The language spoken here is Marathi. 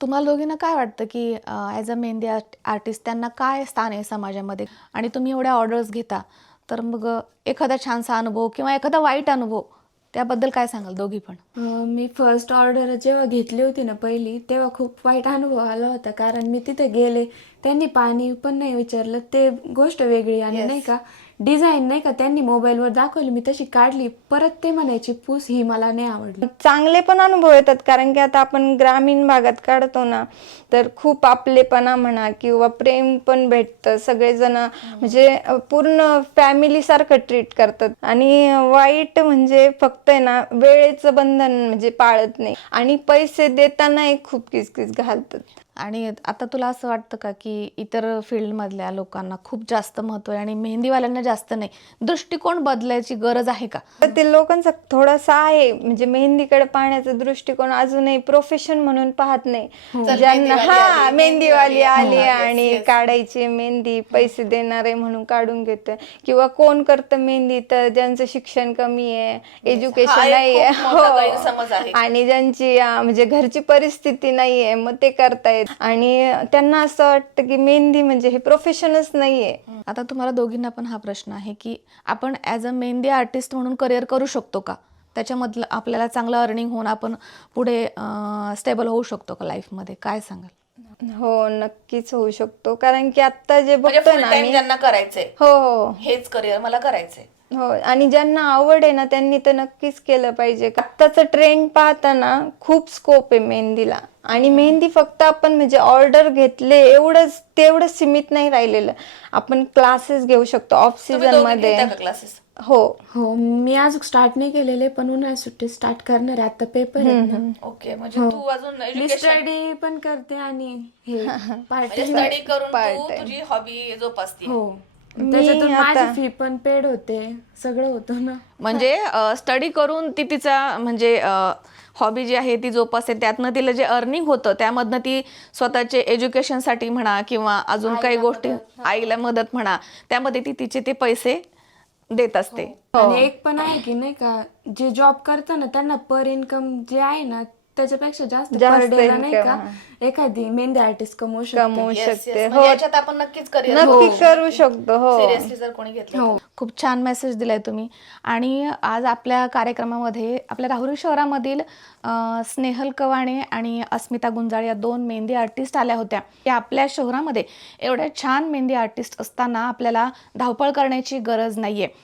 तुम्हाला दोघींना काय वाटतं की ॲज अ मेहंदी आर्टिस्ट त्यांना काय स्थान आहे समाजामध्ये आणि तुम्ही एवढ्या ऑर्डर्स घेता तर मग एखादा छानसा अनुभव किंवा एखादा वाईट अनुभव त्याबद्दल काय सांगाल दोघी पण? मी फर्स्ट ऑर्डर जेव्हा घेतली होती ना पहिली, तेव्हा खूप वाईट अनुभव आला होता. कारण मी तिथे गेले, त्यांनी पाणी पण नाही विचारलं, ते गोष्ट वेगळी. आणि नाही का डिझाईन नाही का त्यांनी मोबाईलवर दाखवली, मी तशी काढली, परत ते म्हणायची पूस ही मला नाही आवडली. चांगले पण अनुभव येतात, कारण की आता आपण ग्रामीण भागात काढतो ना, तर खूप आपलेपणा म्हणा किंवा प्रेम पण भेटतं. सगळेजण म्हणजे पूर्ण फॅमिली सारखं ट्रीट करतात. आणि वाईट म्हणजे फक्त आहे ना, वेळेचं बंधन म्हणजे पाळत नाही आणि पैसे देताना एक खूप किसकिस घालतात. आणि आता तुला असं वाटतं का की इतर फील्डमधल्या लोकांना खूप जास्त महत्त्व आहे आणि मेहंदीवाल्यांना जास्त नाही, दृष्टिकोन बदलायची गरज आहे का? तर ते लोकांचा थोडासा आहे, म्हणजे मेहंदीकडे पाहण्याचा दृष्टिकोन अजूनही प्रोफेशन म्हणून पाहत नाही. ज्यांना मेहंदीवाली आली आणि काढायची मेहंदी, पैसे देणारे म्हणून काढून घेतोय. किंवा कोण करतं मेहंदी, तर ज्यांचं शिक्षण कमी आहे, एज्युकेशन नाही आहे, आणि ज्यांची म्हणजे घरची परिस्थिती नाहीये, मग ते करतायत. आणि त्यांना असं वाटतं की मेहंदी म्हणजे हे प्रोफेशनच नाहीये. आता तुम्हाला दोघींना पण हा प्रश्न आहे की आपण ॲज अ मेहंदी आर्टिस्ट म्हणून करिअर करू शकतो का? त्याच्यामधलं आपल्याला चांगलं अर्निंग होऊन आपण पुढे स्टेबल होऊ शकतो का लाईफमध्ये? काय सांगाल? हो, नक्कीच होऊ शकतो. कारण की आता जे बघतोय ना आम्ही, ज्यांना करायचंय हो हो हेच करिअर मला करायचंय. हो, आणि ज्यांना आवड आहे ना त्यांनी तर नक्कीच केलं पाहिजे. आत्ताचं ट्रेंड पाहताना खूप स्कोप आहे मेहंदीला. आणि मेहंदी फक्त आपण म्हणजे ऑर्डर घेतले एवढंच, तेवढं सीमित नाही राहिलेलं. आपण क्लासेस घेऊ शकतो ऑफ सीझन मध्ये. क्लासेस हो हो, मी आज स्टार्ट नाही केलेले, पण उन्हाळ्यात सुट्टी स्टार्ट करणार आहे. आता पेपर आहेत ना. ओके, म्हणजे तू अजून मी स्टडी पण करते आणि हे पार्टी. स्टडी करून तू तुझी हॉबी जोपासते. हो, त्याच्यातून माझी फी पण पेड होते, सगळं होतं ना. म्हणजे स्टडी करून ती तिचा म्हणजे हॉबी जी आहे ती जोपासते, त्यातनं तिला जे अर्निंग होतं त्यामधनं ती स्वतःचे एज्युकेशनसाठी म्हणा किंवा अजून काही गोष्टी, आईला मदत म्हणा, त्यामध्ये ती तिचे ते पैसे देत असते. आणि एक पण आहे की नाही का, जे जॉब करतात ना त्यांना पर इन्कम जे आहे ना त्याच्यापेक्षा जास्त पर डेला नाही का एखादी मेहंदी आर्टिस्ट कमवू शकते. हो, याच्यात आपण नक्कीच करिअर नक्की करू शकतो. हो, सिरियसली जर कोणी घेतलं. खूप छान मेसेज दिलाय तुम्ही. आणि आज आपल्या कार्यक्रमामध्ये आपल्या राहुरी शहरामधील स्नेहल कवाणे आणि अस्मिता गुंजाळ या दोन मेहंदी आर्टिस्ट आल्या होत्या. की आपल्या शहरामध्ये एवढ्या छान मेहंदी आर्टिस्ट असताना आपल्याला धावपळ करण्याची गरज नाहीये.